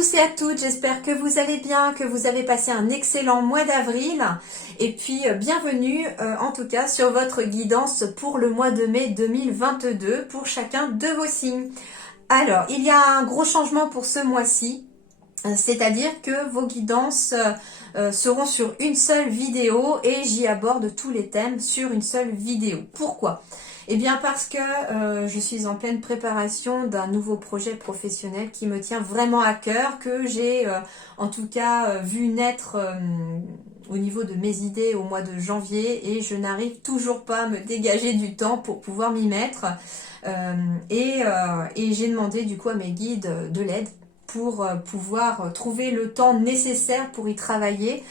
tous et à toutes, j'espère que vous allez bien, que vous avez passé un excellent mois d'avril et puis bienvenue en tout cas sur votre guidance pour le mois de mai 2022 pour chacun de vos signes. Alors, il y a un gros changement pour ce mois-ci, c'est-à-dire que vos guidances seront sur une seule vidéo et j'y aborde tous les thèmes sur une seule vidéo. Pourquoi ? Eh bien parce que je suis en pleine préparation d'un nouveau projet professionnel qui me tient vraiment à cœur, que j'ai en tout cas vu naître au niveau de mes idées au mois de janvier et je n'arrive toujours pas à me dégager du temps pour pouvoir m'y mettre. Et j'ai demandé du coup à mes guides de l'aide pour pouvoir trouver le temps nécessaire pour y travailler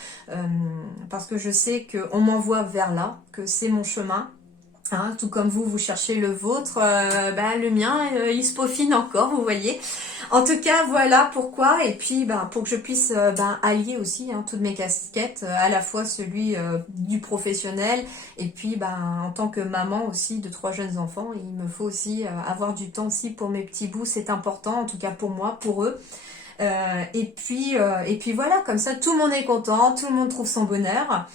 parce que je sais qu'on m'envoie vers là, que c'est mon chemin. Hein, tout comme vous cherchez le vôtre, le mien, il se peaufine encore, vous voyez. En tout cas, voilà pourquoi. Et puis, pour que je puisse allier aussi toutes mes casquettes, à la fois celui du professionnel et puis en tant que maman aussi de 3 jeunes enfants, il me faut aussi avoir du temps aussi pour mes petits bouts. C'est important, en tout cas pour moi, pour eux. Et puis voilà, comme ça, tout le monde est content, tout le monde trouve son bonheur.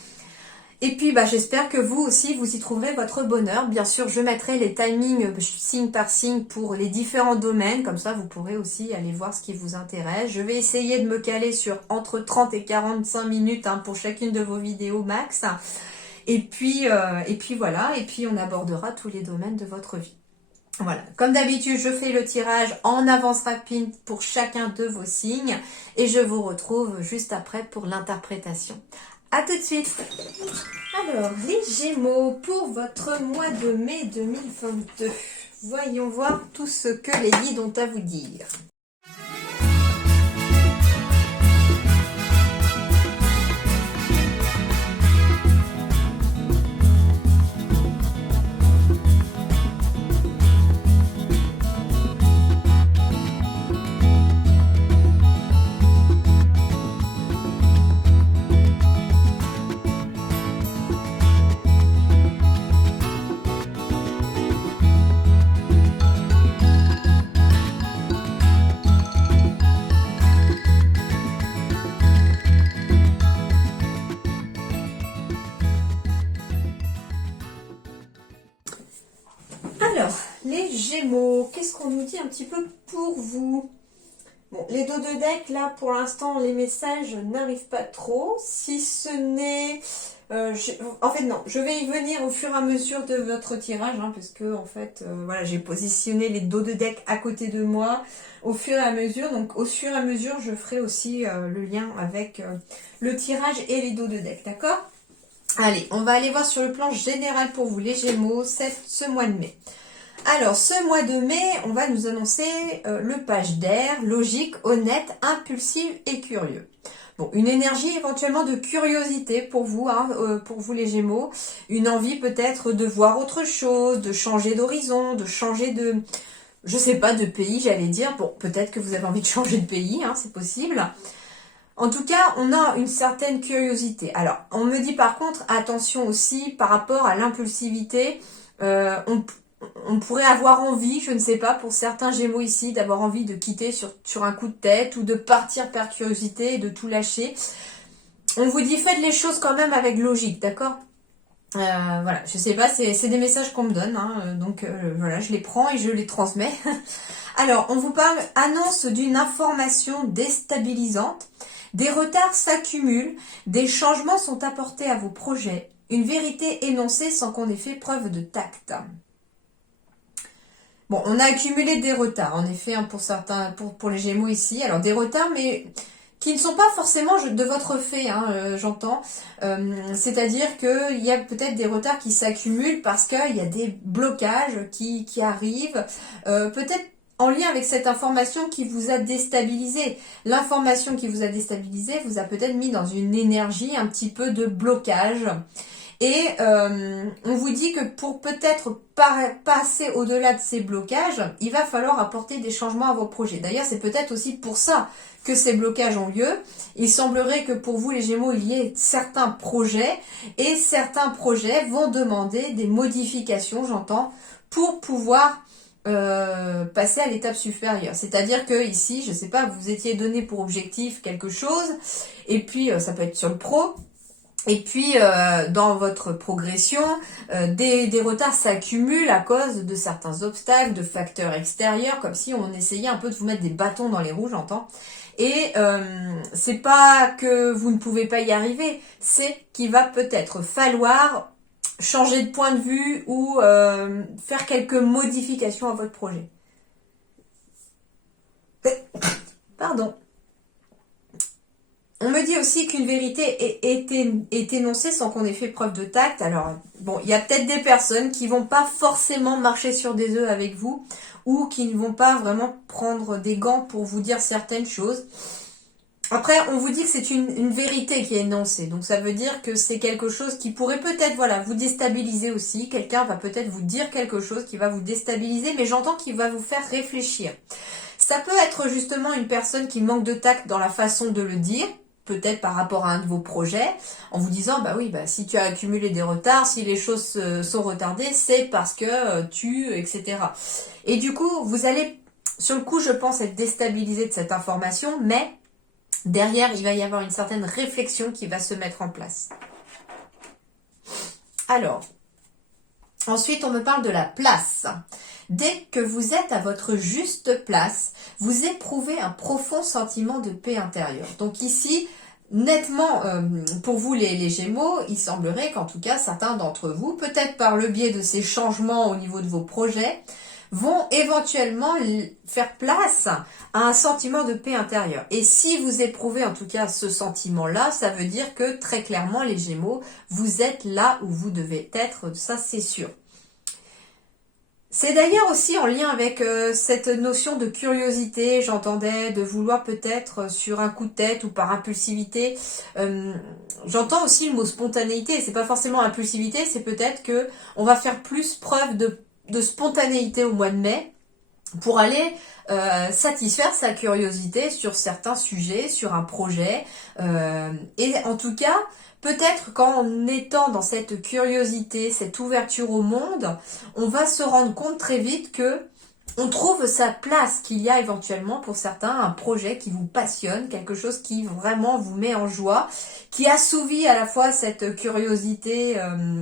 Et puis j'espère que vous aussi vous y trouverez votre bonheur. Bien sûr, je mettrai les timings signe par signe pour les différents domaines, comme ça vous pourrez aussi aller voir ce qui vous intéresse. Je vais essayer de me caler sur entre 30 et 45 minutes pour chacune de vos vidéos max. Et puis voilà, et puis on abordera tous les domaines de votre vie. Voilà, comme d'habitude, je fais le tirage en avance rapide pour chacun de vos signes et je vous retrouve juste après pour l'interprétation. A tout de suite. Alors, les Gémeaux, pour votre mois de mai 2022, voyons voir tout ce que les guides ont à vous dire. Alors, les Gémeaux, qu'est-ce qu'on nous dit un petit peu pour vous? Bon, les dos de deck, là, pour l'instant, les messages n'arrivent pas trop. Si ce n'est... en fait, non, je vais y venir au fur et à mesure de votre tirage, parce que, en fait, voilà, j'ai positionné les dos de deck à côté de moi au fur et à mesure. Donc, au fur et à mesure, je ferai aussi le lien avec le tirage et les dos de deck, d'accord? Allez, on va aller voir sur le plan général pour vous, les Gémeaux, ce mois de mai. Alors, ce mois de mai, on va nous annoncer le page d'air, logique, honnête, impulsif et curieux. Bon, une énergie éventuellement de curiosité pour vous les Gémeaux. Une envie peut-être de voir autre chose, de changer d'horizon, de changer de, je sais pas, de pays, j'allais dire. Bon, peut-être que vous avez envie de changer de pays, c'est possible. En tout cas, on a une certaine curiosité. Alors, on me dit par contre, attention aussi par rapport à l'impulsivité, on pourrait avoir envie, je ne sais pas, pour certains Gémeaux ici, d'avoir envie de quitter sur un coup de tête ou de partir par curiosité et de tout lâcher. On vous dit, faites les choses quand même avec logique, d'accord ? Voilà, je sais pas, c'est des messages qu'on me donne, donc voilà, je les prends et je les transmets. Alors, on vous parle, annonce d'une information déstabilisante. Des retards s'accumulent, des changements sont apportés à vos projets, une vérité énoncée sans qu'on ait fait preuve de tact. Bon, on a accumulé des retards, en effet, pour certains, pour les Gémeaux ici. Alors, des retards, mais qui ne sont pas forcément de votre fait, j'entends. C'est-à-dire qu'il y a peut-être des retards qui s'accumulent parce qu'il y a des blocages qui arrivent, peut-être en lien avec cette information qui vous a déstabilisé. L'information qui vous a déstabilisé vous a peut-être mis dans une énergie un petit peu de blocage. Et on vous dit que pour peut-être passer au-delà de ces blocages, il va falloir apporter des changements à vos projets. D'ailleurs, c'est peut-être aussi pour ça que ces blocages ont lieu. Il semblerait que pour vous, les Gémeaux, il y ait certains projets, et certains projets vont demander des modifications, j'entends, pour pouvoir passer à l'étape supérieure. C'est-à-dire que ici, je sais pas, vous étiez donné pour objectif quelque chose, et puis ça peut être sur le pro, et puis dans votre progression, des retards s'accumulent à cause de certains obstacles, de facteurs extérieurs, comme si on essayait un peu de vous mettre des bâtons dans les roues, j'entends. Et c'est pas que vous ne pouvez pas y arriver, c'est qu'il va peut-être falloir changer de point de vue ou faire quelques modifications à votre projet. Pardon. On me dit aussi qu'une vérité est énoncée sans qu'on ait fait preuve de tact. Alors, bon, il y a peut-être des personnes qui vont pas forcément marcher sur des œufs avec vous ou qui ne vont pas vraiment prendre des gants pour vous dire certaines choses. Après, on vous dit que c'est une vérité qui est énoncée. Donc, ça veut dire que c'est quelque chose qui pourrait peut-être, voilà, vous déstabiliser aussi. Quelqu'un va peut-être vous dire quelque chose qui va vous déstabiliser, mais j'entends qu'il va vous faire réfléchir. Ça peut être justement une personne qui manque de tact dans la façon de le dire, peut-être par rapport à un de vos projets, en vous disant, bah oui, bah si tu as accumulé des retards, si les choses sont retardées, c'est parce que etc. Et du coup, vous allez, sur le coup, je pense, être déstabilisé de cette information, mais derrière, il va y avoir une certaine réflexion qui va se mettre en place. Alors, ensuite, on me parle de la place. Dès que vous êtes à votre juste place, vous éprouvez un profond sentiment de paix intérieure. Donc ici, nettement, pour vous les Gémeaux, il semblerait qu'en tout cas, certains d'entre vous, peut-être par le biais de ces changements au niveau de vos projets, vont éventuellement faire place à un sentiment de paix intérieure. Et si vous éprouvez en tout cas ce sentiment-là, ça veut dire que très clairement, les Gémeaux, vous êtes là où vous devez être, ça c'est sûr. C'est d'ailleurs aussi en lien avec cette notion de curiosité, j'entendais, de vouloir peut-être sur un coup de tête ou par impulsivité. J'entends aussi le mot spontanéité, c'est pas forcément impulsivité, c'est peut-être que on va faire plus preuve de spontanéité au mois de mai pour aller satisfaire sa curiosité sur certains sujets, sur un projet. Et en tout cas, peut-être qu'en étant dans cette curiosité, cette ouverture au monde, on va se rendre compte très vite que on trouve sa place, qu'il y a éventuellement pour certains un projet qui vous passionne, quelque chose qui vraiment vous met en joie, qui assouvit à la fois cette curiosité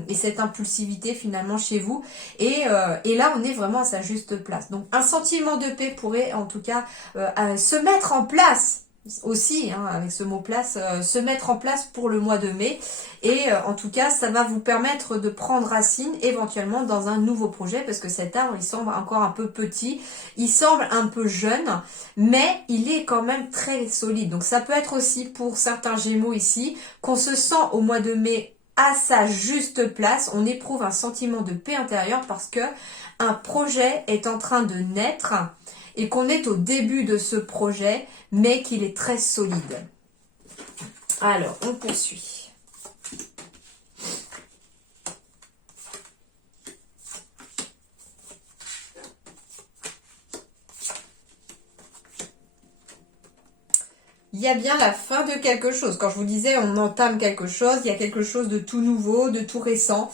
et cette impulsivité finalement chez vous. Et là, on est vraiment à sa juste place. Donc, un sentiment de paix pourrait en tout cas se mettre en place aussi, hein, avec ce mot place, se mettre en place pour le mois de mai. Et en tout cas, ça va vous permettre de prendre racine éventuellement dans un nouveau projet, parce que cet arbre, il semble encore un peu petit, il semble un peu jeune, mais il est quand même très solide. Donc ça peut être aussi pour certains Gémeaux ici, qu'on se sent au mois de mai à sa juste place, on éprouve un sentiment de paix intérieure parce que un projet est en train de naître et qu'on est au début de ce projet, mais qu'il est très solide. Alors, on poursuit. Il y a bien la fin de quelque chose. Quand je vous disais on entame quelque chose, il y a quelque chose de tout nouveau, de tout récent.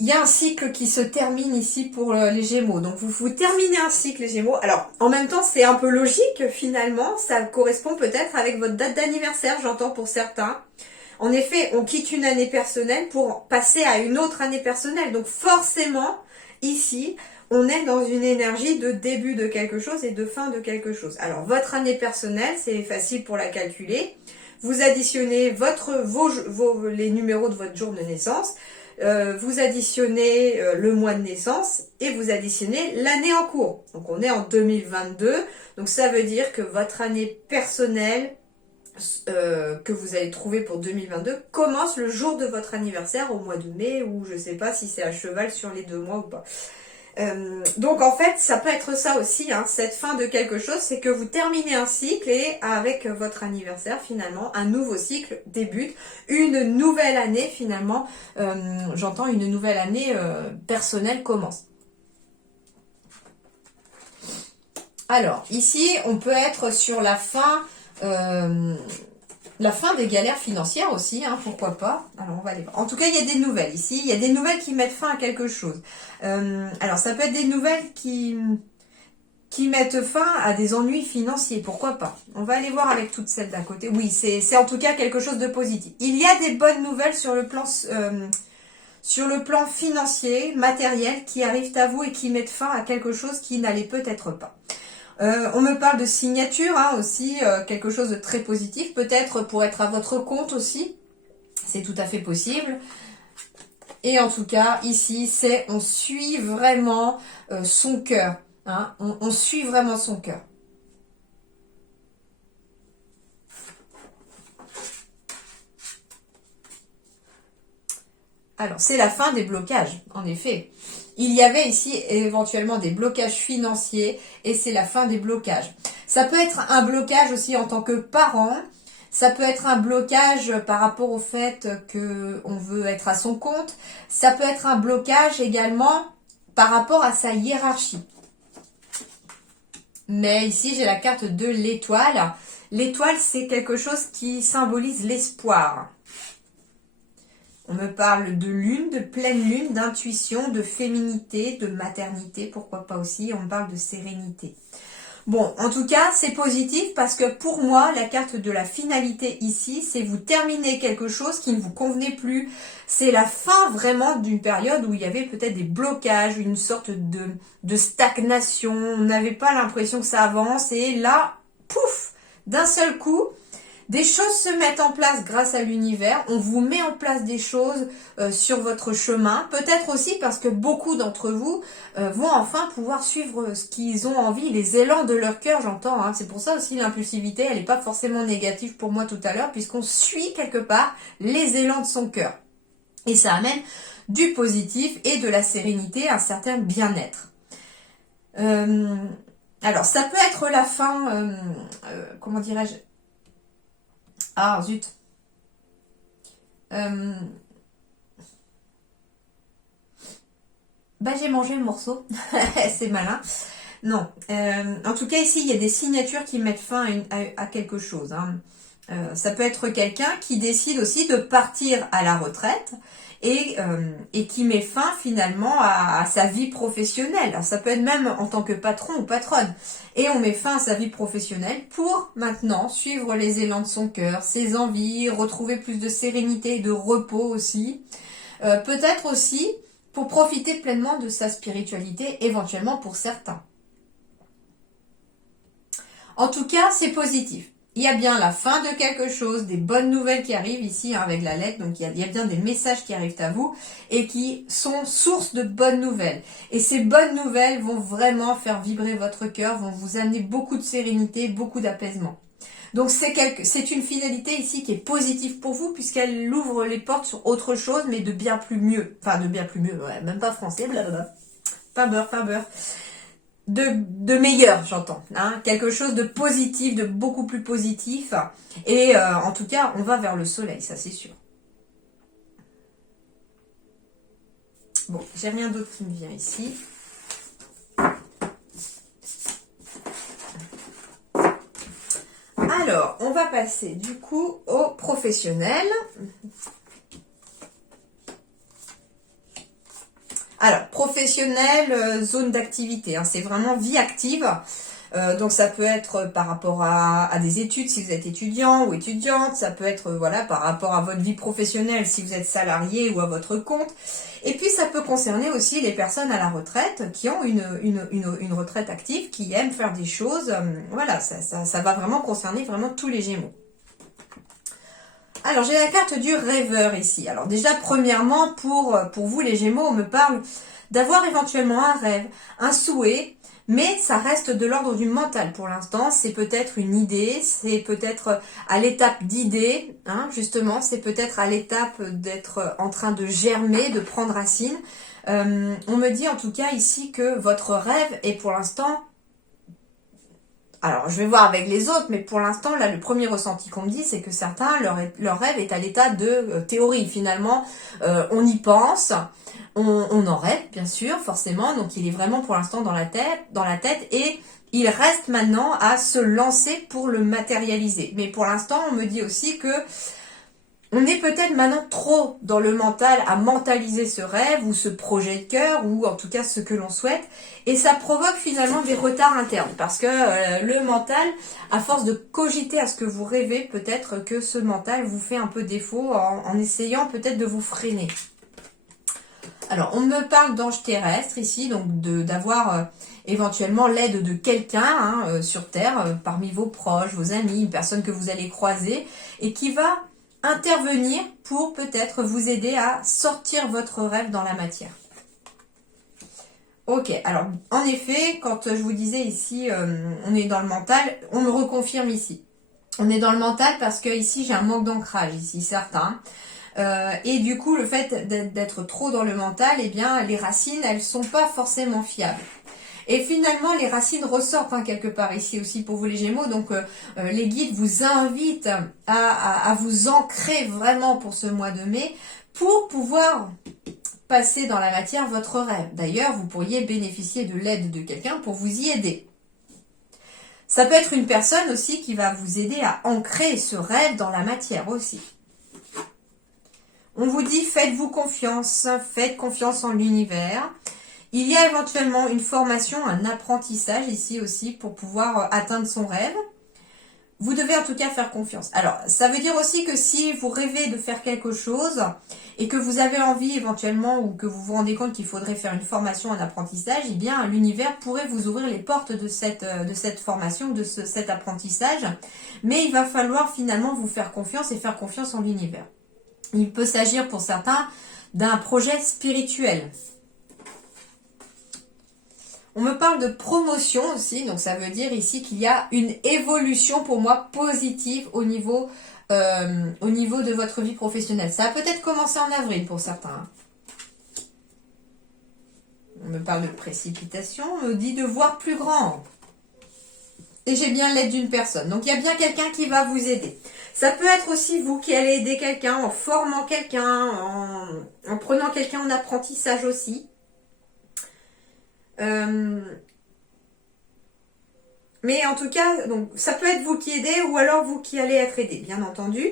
Il y a un cycle qui se termine ici pour les Gémeaux. Donc vous terminez un cycle les Gémeaux. Alors en même temps c'est un peu logique finalement. Ça correspond peut-être avec votre date d'anniversaire, j'entends pour certains. En effet, on quitte une année personnelle pour passer à une autre année personnelle. Donc forcément, ici, on est dans une énergie de début de quelque chose et de fin de quelque chose. Alors votre année personnelle, c'est facile pour la calculer. Vous additionnez les numéros de votre jour de naissance. Vous additionnez le mois de naissance et vous additionnez l'année en cours. Donc on est en 2022, donc ça veut dire que votre année personnelle que vous allez trouver pour 2022 commence le jour de votre anniversaire au mois de mai, ou je sais pas si c'est à cheval sur les 2 mois ou pas. Donc en fait ça peut être ça aussi, hein, cette fin de quelque chose, c'est que vous terminez un cycle et avec votre anniversaire finalement un nouveau cycle débute, une nouvelle année finalement, j'entends une nouvelle année personnelle commence. Alors ici on peut être sur la fin La fin des galères financières aussi, hein, pourquoi pas. Alors, on va aller voir. En tout cas, il y a des nouvelles ici. Il y a des nouvelles qui mettent fin à quelque chose. Alors, ça peut être des nouvelles qui mettent fin à des ennuis financiers. Pourquoi pas? On va aller voir avec toutes celles d'à côté. Oui, c'est en tout cas quelque chose de positif. Il y a des bonnes nouvelles sur le plan financier, matériel, qui arrivent à vous et qui mettent fin à quelque chose qui n'allait peut-être pas. On me parle de signature, hein, aussi, quelque chose de très positif, peut-être pour être à votre compte aussi, c'est tout à fait possible. Et en tout cas, ici, c'est on suit vraiment son cœur, hein, on suit vraiment son cœur. Alors, c'est la fin des blocages, en effet. Il y avait ici éventuellement des blocages financiers et c'est la fin des blocages. Ça peut être un blocage aussi en tant que parent. Ça peut être un blocage par rapport au fait qu'on veut être à son compte. Ça peut être un blocage également par rapport à sa hiérarchie. Mais ici, j'ai la carte de l'étoile. L'étoile, c'est quelque chose qui symbolise l'espoir. On me parle de lune, de pleine lune, d'intuition, de féminité, de maternité, pourquoi pas aussi. On me parle de sérénité. Bon, en tout cas, c'est positif parce que pour moi, la carte de la finalité ici, c'est vous terminez quelque chose qui ne vous convenait plus. C'est la fin vraiment d'une période où il y avait peut-être des blocages, une sorte de stagnation. On n'avait pas l'impression que ça avance et là, pouf, d'un seul coup, des choses se mettent en place grâce à l'univers, on vous met en place des choses sur votre chemin, peut-être aussi parce que beaucoup d'entre vous vont enfin pouvoir suivre ce qu'ils ont envie, les élans de leur cœur, j'entends, hein. C'est pour ça aussi l'impulsivité, elle n'est pas forcément négative pour moi tout à l'heure, puisqu'on suit quelque part les élans de son cœur. Et ça amène du positif et de la sérénité, un certain bien-être. Alors, ça peut être la fin, comment dirais-je? Ah, zut. J'ai mangé le morceau. C'est malin. Non. En tout cas, ici, il y a des signatures qui mettent fin à quelque chose, hein. Ça peut être quelqu'un qui décide aussi de partir à la retraite et qui met fin finalement à sa vie professionnelle. Ça peut être même en tant que patron ou patronne. Et on met fin à sa vie professionnelle pour maintenant suivre les élans de son cœur, ses envies, retrouver plus de sérénité et de repos aussi. Peut-être aussi pour profiter pleinement de sa spiritualité, éventuellement pour certains. En tout cas, c'est positif. Il y a bien la fin de quelque chose, des bonnes nouvelles qui arrivent ici, hein, avec la lettre. Donc, il y a bien des messages qui arrivent à vous et qui sont source de bonnes nouvelles. Et ces bonnes nouvelles vont vraiment faire vibrer votre cœur, vont vous amener beaucoup de sérénité, beaucoup d'apaisement. Donc, c'est une finalité ici qui est positive pour vous puisqu'elle ouvre les portes sur autre chose, mais de bien plus mieux. Enfin, de bien plus mieux, ouais, même pas français, blablabla. Pas beurre, pas beurre. De meilleur, j'entends, hein, quelque chose de positif, de beaucoup plus positif, et en tout cas, on va vers le soleil, ça c'est sûr. Bon, j'ai rien d'autre qui me vient ici. Alors, on va passer du coup au professionnel. Alors, professionnel, zone d'activité, hein, c'est vraiment vie active. Donc, ça peut être par rapport à des études, si vous êtes étudiant ou étudiante. Ça peut être voilà par rapport à votre vie professionnelle, si vous êtes salarié ou à votre compte. Et puis, ça peut concerner aussi les personnes à la retraite qui ont une retraite active, qui aiment faire des choses. Voilà, ça va vraiment concerner vraiment tous les Gémeaux. Alors, j'ai la carte du rêveur ici. Alors déjà, premièrement, pour vous les Gémeaux, on me parle d'avoir éventuellement un rêve, un souhait, mais ça reste de l'ordre du mental pour l'instant. C'est peut-être une idée, c'est peut-être à l'étape d'idée, hein, justement, c'est peut-être à l'étape d'être en train de germer, de prendre racine. On me dit en tout cas ici que votre rêve est pour l'instant... Alors, je vais voir avec les autres, mais pour l'instant, là, le premier ressenti qu'on me dit, c'est que certains, leur rêve est à l'état de théorie. Finalement, on y pense, on en rêve, bien sûr, forcément. Donc, il est vraiment pour l'instant dans la tête, et Il reste maintenant à se lancer pour le matérialiser. Mais pour l'instant, on me dit aussi que on est peut-être maintenant trop dans le mental à mentaliser ce rêve ou ce projet de cœur ou en tout cas ce que l'on souhaite. Et ça provoque finalement des retards internes parce que le mental, à force de cogiter à ce que vous rêvez, peut-être que ce mental vous fait un peu défaut en essayant peut-être de vous freiner. Alors, on me parle d'ange terrestre ici, donc d'avoir éventuellement l'aide de quelqu'un sur Terre, parmi vos proches, vos amis, une personne que vous allez croiser et qui va intervenir pour peut-être vous aider à sortir votre rêve dans la matière. Ok, alors en effet, quand je vous disais ici, on est dans le mental, on me reconfirme ici. On est dans le mental parce que ici j'ai un manque d'ancrage, ici certain. Et du coup, le fait d'être trop dans le mental, eh bien, les racines, elles sont pas forcément fiables. Et finalement, les racines ressortent quelque part ici aussi pour vous les Gémeaux. Donc, les guides vous invitent à vous ancrer vraiment pour ce mois de mai pour pouvoir passer dans la matière votre rêve. D'ailleurs, vous pourriez bénéficier de l'aide de quelqu'un pour vous y aider. Ça peut être une personne aussi qui va vous aider à ancrer ce rêve dans la matière aussi. On vous dit, faites confiance en l'univers. Il y a éventuellement une formation, un apprentissage ici aussi pour pouvoir atteindre son rêve. Vous devez en tout cas faire confiance. Alors, ça veut dire aussi que si vous rêvez de faire quelque chose et que vous avez envie éventuellement ou que vous vous rendez compte qu'il faudrait faire une formation, un apprentissage, eh bien l'univers pourrait vous ouvrir les portes de cette formation, de cet apprentissage. Mais il va falloir finalement vous faire confiance et faire confiance en l'univers. Il peut s'agir pour certains d'un projet spirituel. On me parle de promotion aussi, donc ça veut dire ici qu'il y a une évolution pour moi positive au niveau de votre vie professionnelle. Ça a peut-être commencé en avril pour certains. On me parle de précipitation, on me dit de voir plus grand. Et j'ai bien l'aide d'une personne. Donc il y a bien quelqu'un qui va vous aider. Ça peut être aussi vous qui allez aider quelqu'un en formant quelqu'un, en prenant quelqu'un en apprentissage aussi. Mais en tout cas, donc ça peut être vous qui aidez ou alors vous qui allez être aidé, bien entendu.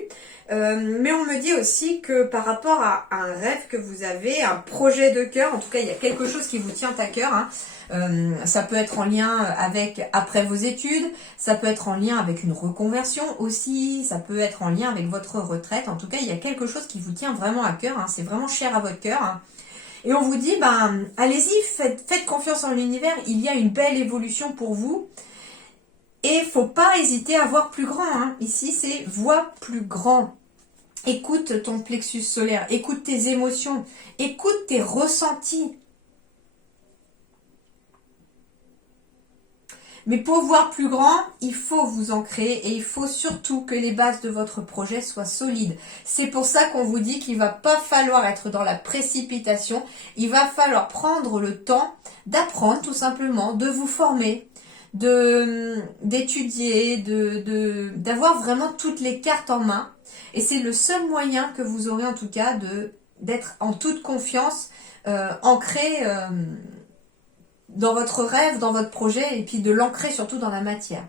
Mais on me dit aussi que par rapport à un rêve que vous avez, un projet de cœur, en tout cas il y a quelque chose qui vous tient à cœur. Ça peut être en lien avec après vos études, ça peut être en lien avec une reconversion aussi, ça peut être en lien avec votre retraite. En tout cas, il y a quelque chose qui vous tient vraiment à cœur, c'est vraiment cher à votre cœur. Et on vous dit, allez-y, faites confiance en l'univers, il y a une belle évolution pour vous. Et il ne faut pas hésiter à voir plus grand. Ici, c'est vois plus grand. Écoute ton plexus solaire, écoute tes émotions, écoute tes ressentis. Mais pour voir plus grand, il faut vous ancrer et il faut surtout que les bases de votre projet soient solides. C'est pour ça qu'on vous dit qu'il ne va pas falloir être dans la précipitation. Il va falloir prendre le temps d'apprendre tout simplement, de vous former, d'étudier, d'avoir vraiment toutes les cartes en main. Et c'est le seul moyen que vous aurez en tout cas d'être en toute confiance, ancré dans votre rêve, dans votre projet, et puis de l'ancrer surtout dans la matière.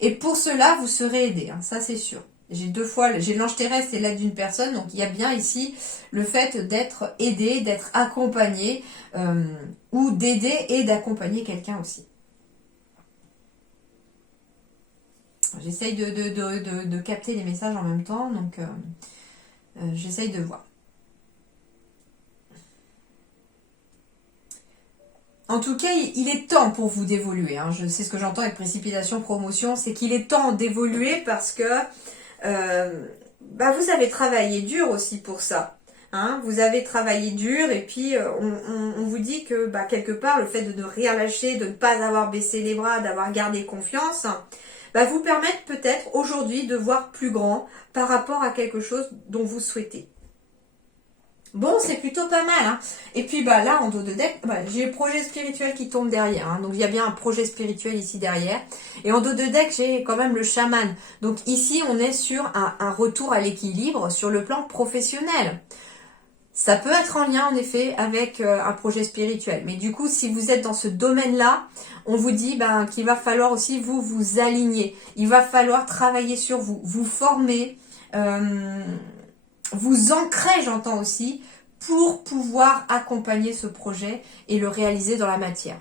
Et pour cela, vous serez aidé, ça c'est sûr. J'ai l'ange terrestre et l'aide d'une personne, donc il y a bien ici le fait d'être aidé, d'être accompagné, ou d'aider et d'accompagner quelqu'un aussi. J'essaye de capter les messages en même temps, donc j'essaye de voir. En tout cas, il est temps pour vous d'évoluer. Je sais ce que j'entends avec précipitation, promotion, c'est qu'il est temps d'évoluer parce que vous avez travaillé dur aussi pour ça. Vous avez travaillé dur et puis on vous dit que quelque part, le fait de ne rien lâcher, de ne pas avoir baissé les bras, d'avoir gardé confiance, vous permettre peut-être aujourd'hui de voir plus grand par rapport à quelque chose dont vous souhaitez. Bon, c'est plutôt pas mal. Et puis là, en dos de deck, j'ai le projet spirituel qui tombe derrière. Donc il y a bien un projet spirituel ici derrière. Et en dos de deck, j'ai quand même le chaman. Donc ici, on est sur un retour à l'équilibre sur le plan professionnel. Ça peut être en lien en effet avec un projet spirituel. Mais du coup, si vous êtes dans ce domaine-là, on vous dit qu'il va falloir aussi vous aligner. Il va falloir travailler sur vous, vous former, vous ancrer, j'entends aussi, pour pouvoir accompagner ce projet et le réaliser dans la matière.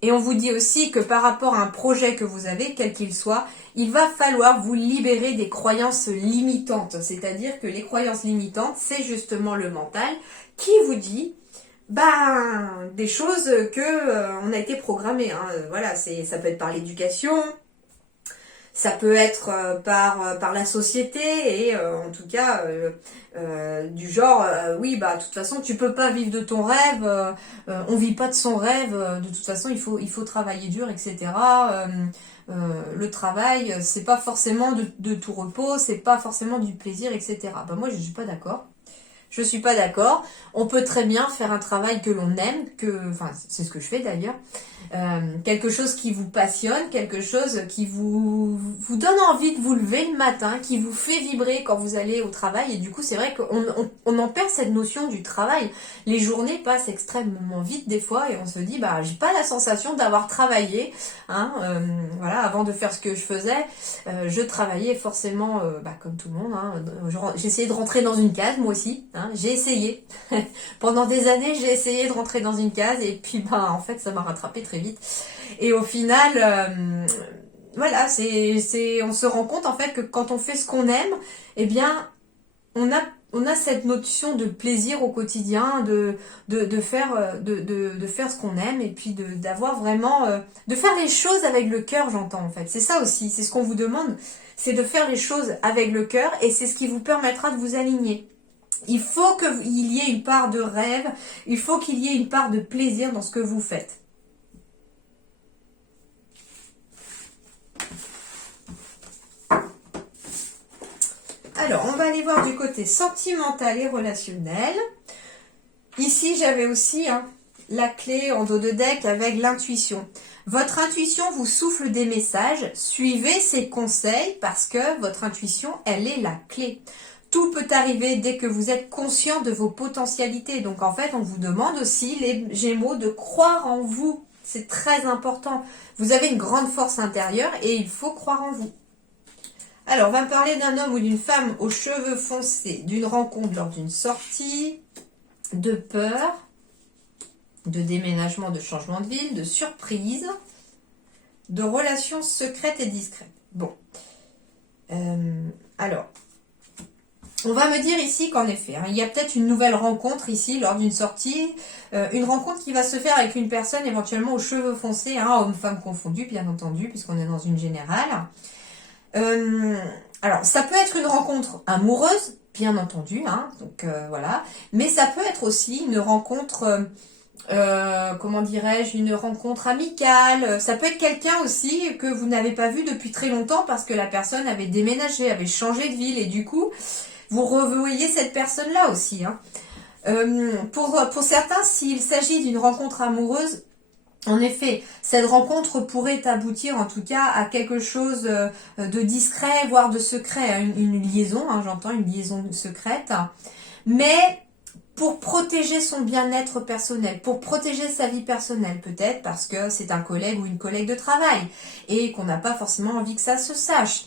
Et on vous dit aussi que par rapport à un projet que vous avez, quel qu'il soit, il va falloir vous libérer des croyances limitantes. C'est-à-dire que les croyances limitantes, c'est justement le mental qui vous dit des choses que on a été programmé. Voilà, ça peut être par l'éducation, ça peut être par la société et en tout cas du genre oui de toute façon tu peux pas vivre de ton rêve, on vit pas de son rêve, de toute façon il faut travailler dur, etc. Le travail c'est pas forcément de tout repos, c'est pas forcément du plaisir, etc. Moi je suis pas d'accord. Je suis pas d'accord. On peut très bien faire un travail que l'on aime, c'est ce que je fais d'ailleurs. Quelque chose qui vous passionne, quelque chose qui vous donne envie de vous lever le matin, qui vous fait vibrer quand vous allez au travail. Et du coup, c'est vrai qu'on en perd cette notion du travail. Les journées passent extrêmement vite des fois et on se dit, j'ai pas la sensation d'avoir travaillé. Voilà, avant de faire ce que je faisais, je travaillais forcément, comme tout le monde. J'essayais de rentrer dans une case, moi aussi. J'ai essayé. Pendant des années, j'ai essayé de rentrer dans une case et puis en fait, ça m'a rattrapé très vite. Et au final, voilà, on se rend compte en fait que quand on fait ce qu'on aime, eh bien, on a cette notion de plaisir au quotidien, de faire ce qu'on aime et puis d'avoir vraiment de faire les choses avec le cœur, j'entends en fait. C'est ça aussi, c'est ce qu'on vous demande, c'est de faire les choses avec le cœur et c'est ce qui vous permettra de vous aligner. Il faut qu'il y ait une part de rêve, il faut qu'il y ait une part de plaisir dans ce que vous faites. Alors, on va aller voir du côté sentimental et relationnel. Ici, j'avais aussi la clé en dos de deck avec l'intuition. Votre intuition vous souffle des messages. Suivez ses conseils parce que votre intuition, elle est la clé. Tout peut arriver dès que vous êtes conscient de vos potentialités. Donc en fait, on vous demande aussi, les Gémeaux, de croire en vous. C'est très important. Vous avez une grande force intérieure et il faut croire en vous. Alors, on va parler d'un homme ou d'une femme aux cheveux foncés, d'une rencontre lors d'une sortie, de peur, de déménagement, de changement de ville, de surprise, de relations secrètes et discrètes. Bon. Alors, on va me dire ici qu'en effet, il y a peut-être une nouvelle rencontre ici lors d'une sortie, une rencontre qui va se faire avec une personne éventuellement aux cheveux foncés, homme-femme confondu, bien entendu, puisqu'on est dans une générale. Alors, ça peut être une rencontre amoureuse, bien entendu, donc voilà, mais ça peut être aussi une rencontre, comment dirais-je, une rencontre amicale. Ça peut être quelqu'un aussi que vous n'avez pas vu depuis très longtemps parce que la personne avait déménagé, avait changé de ville et du coup, vous revoyez cette personne-là aussi. Pour certains, s'il s'agit d'une rencontre amoureuse, en effet, cette rencontre pourrait aboutir en tout cas à quelque chose de discret, voire de secret, une liaison, j'entends une liaison secrète, mais pour protéger son bien-être personnel, pour protéger sa vie personnelle peut-être, parce que c'est un collègue ou une collègue de travail, et qu'on n'a pas forcément envie que ça se sache.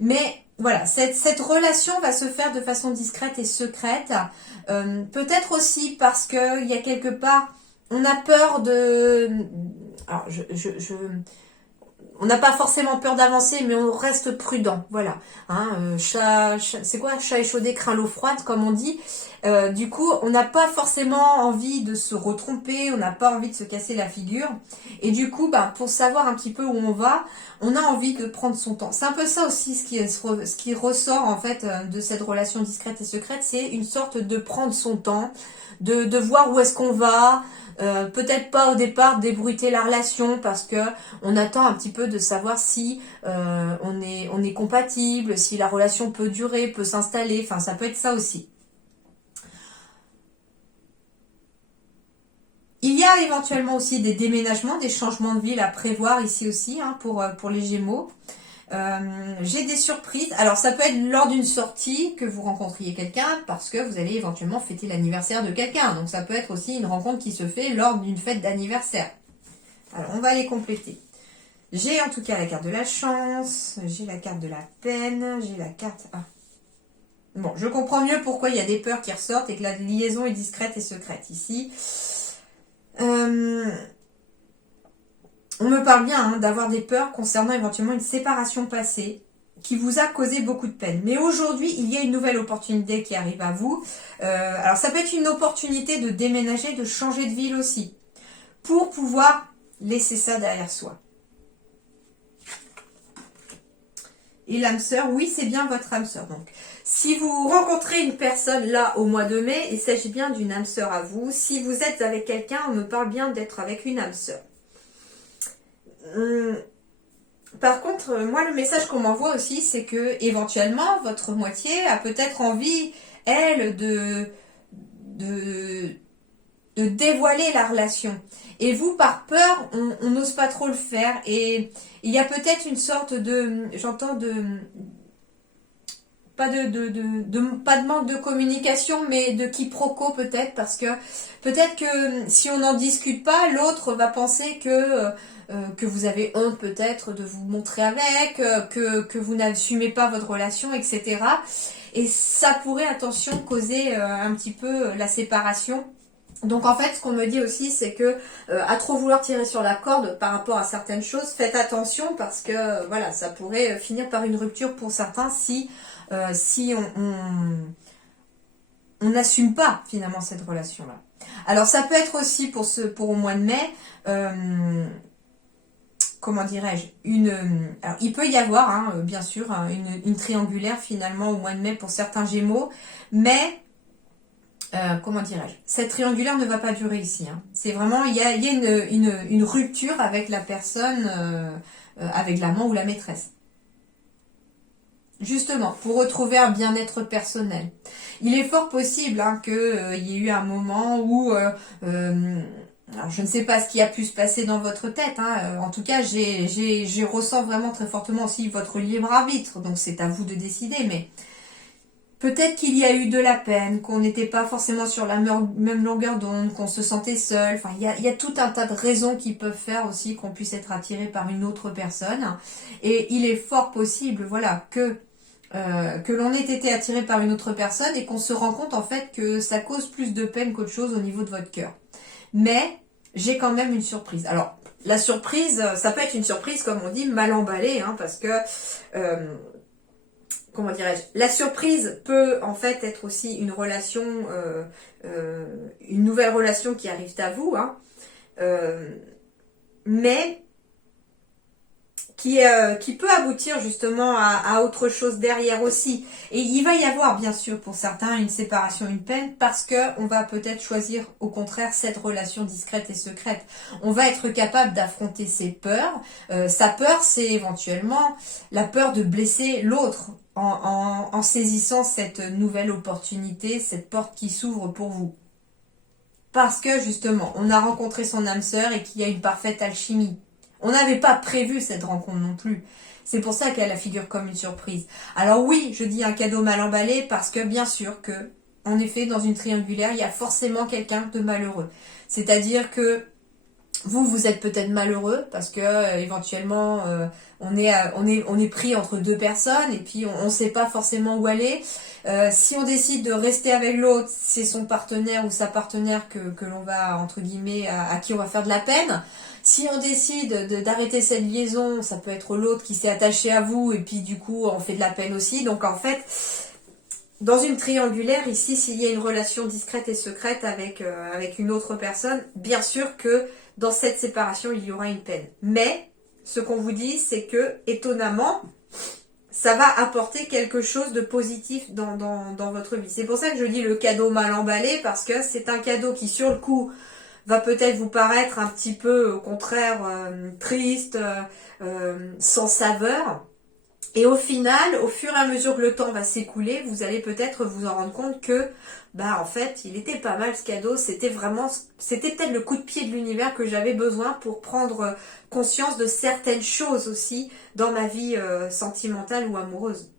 Mais voilà, cette relation va se faire de façon discrète et secrète, peut-être aussi parce qu'il y a quelque part... On a peur de... Alors, on n'a pas forcément peur d'avancer, mais on reste prudent. Voilà. C'est quoi? Chat échaudé craint l'eau froide, comme on dit. Du coup, on n'a pas forcément envie de se retromper, on n'a pas envie de se casser la figure. Et du coup, pour savoir un petit peu où on va, on a envie de prendre son temps. C'est un peu ça aussi ce qui ressort en fait de cette relation discrète et secrète, c'est une sorte de prendre son temps, de voir où est-ce qu'on va. Peut-être pas au départ débruiter la relation parce que on attend un petit peu de savoir si on est compatible, si la relation peut durer, peut s'installer, ça peut être ça aussi. Il y a éventuellement aussi des déménagements, des changements de ville à prévoir ici aussi pour les Gémeaux. J'ai des surprises. Alors ça peut être lors d'une sortie que vous rencontriez quelqu'un parce que vous allez éventuellement fêter l'anniversaire de quelqu'un. Donc ça peut être aussi une rencontre qui se fait lors d'une fête d'anniversaire. Alors on va les compléter. J'ai en tout cas la carte de la chance, j'ai la carte de la peine, j'ai la carte... Ah. Bon, je comprends mieux pourquoi il y a des peurs qui ressortent et que la liaison est discrète et secrète ici. On me parle bien d'avoir des peurs concernant éventuellement une séparation passée qui vous a causé beaucoup de peine. Mais aujourd'hui, il y a une nouvelle opportunité qui arrive à vous. Alors ça peut être une opportunité de déménager, de changer de ville aussi, pour pouvoir laisser ça derrière soi. Et l'âme sœur, oui, c'est bien votre âme sœur. Donc, si vous rencontrez une personne là au mois de mai, il s'agit bien d'une âme sœur à vous. Si vous êtes avec quelqu'un, on me parle bien d'être avec une âme sœur. Par contre, moi, le message qu'on m'envoie aussi, c'est que éventuellement, votre moitié a peut-être envie, elle, de dévoiler la relation. Et vous, par peur, on n'ose pas trop le faire. Et il y a peut-être une sorte de, j'entends pas de manque de communication, mais de quiproquo peut-être, parce que peut-être que si on n'en discute pas, l'autre va penser que vous avez honte peut-être de vous montrer avec, que vous n'assumez pas votre relation, etc. Et ça pourrait, attention, causer un petit peu la séparation. Donc en fait, ce qu'on me dit aussi, c'est que à trop vouloir tirer sur la corde par rapport à certaines choses, faites attention parce que voilà, ça pourrait finir par une rupture pour certains si on n'assume pas finalement cette relation-là. Alors ça peut être aussi pour au mois de mai, comment dirais-je, alors il peut y avoir bien sûr une triangulaire finalement au mois de mai pour certains Gémeaux, mais comment dirais-je, cette triangulaire ne va pas durer ici. C'est vraiment, il y a une rupture avec la personne, avec l'amant ou la maîtresse. Justement, pour retrouver un bien-être personnel. Il est fort possible qu'il y ait eu un moment où, alors je ne sais pas ce qui a pu se passer dans votre tête, en tout cas, je ressens vraiment très fortement aussi votre libre arbitre, donc c'est à vous de décider, mais peut-être qu'il y a eu de la peine, qu'on n'était pas forcément sur la même longueur d'onde, qu'on se sentait seul. Enfin, il y a tout un tas de raisons qui peuvent faire aussi qu'on puisse être attiré par une autre personne. Et il est fort possible, voilà, que l'on ait été attiré par une autre personne et qu'on se rend compte en fait que ça cause plus de peine qu'autre chose au niveau de votre cœur. Mais j'ai quand même une surprise. Alors, la surprise, ça peut être une surprise, comme on dit, mal emballée, parce que... comment dirais-je, la surprise peut en fait être aussi une relation, une nouvelle relation qui arrive à vous, mais qui peut aboutir justement à autre chose derrière aussi. Et il va y avoir bien sûr pour certains une séparation, une peine, parce que on va peut-être choisir au contraire cette relation discrète et secrète. On va être capable d'affronter ses peurs. Sa peur, c'est éventuellement la peur de blesser l'autre en saisissant cette nouvelle opportunité, cette porte qui s'ouvre pour vous. Parce que justement, on a rencontré son âme sœur et qu'il y a une parfaite alchimie. On n'avait pas prévu cette rencontre non plus. C'est pour ça qu'elle figure comme une surprise. Alors oui, je dis un cadeau mal emballé parce que bien sûr que, en effet, dans une triangulaire, il y a forcément quelqu'un de malheureux. C'est-à-dire que vous êtes peut-être malheureux parce que éventuellement on est pris entre deux personnes et puis on ne sait pas forcément où aller. Si on décide de rester avec l'autre, c'est son partenaire ou sa partenaire que l'on va, entre guillemets, à qui on va faire de la peine. Si on décide d'arrêter cette liaison, ça peut être l'autre qui s'est attaché à vous et puis du coup on fait de la peine aussi. Donc en fait, dans une triangulaire, ici, s'il y a une relation discrète et secrète avec une autre personne, bien sûr que dans cette séparation, il y aura une peine. Mais ce qu'on vous dit, c'est que, étonnamment, ça va apporter quelque chose de positif dans votre vie. C'est pour ça que je dis le cadeau mal emballé, parce que c'est un cadeau qui, sur le coup, va peut-être vous paraître un petit peu, au contraire, triste, sans saveur. Et au final, au fur et à mesure que le temps va s'écouler, vous allez peut-être vous en rendre compte que, bah en fait, il était pas mal ce cadeau. C'était peut-être le coup de pied de l'univers que j'avais besoin pour prendre conscience de certaines choses aussi dans ma vie sentimentale ou amoureuse.